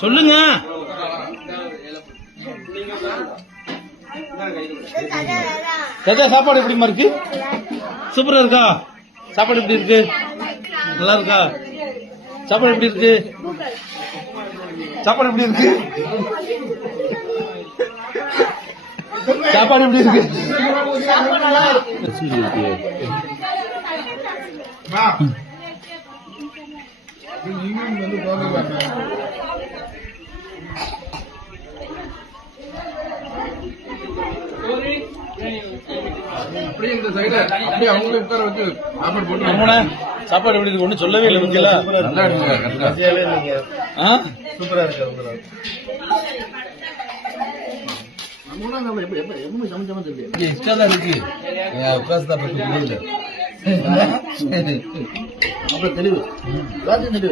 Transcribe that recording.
சொல்லுங்க. சாப்பாடு எப்படிமா இருக்கு? சூப்பரா இருக்கா? சாப்பாடு எப்படி இருக்கு? நல்லா இருக்கா? சாப்பாடு எப்படி இருக்கு? சாப்பாடு எப்படி இருக்கு? சாப்பாடு எப்படி இருக்கு? சாப்பாடு எப்படி இருக்கு? ஒன்னும் சொல்லவே இல்லை. சூப்பரா இருக்கு. இஷ்டம் இருக்கு. தெளிவு தெளிவு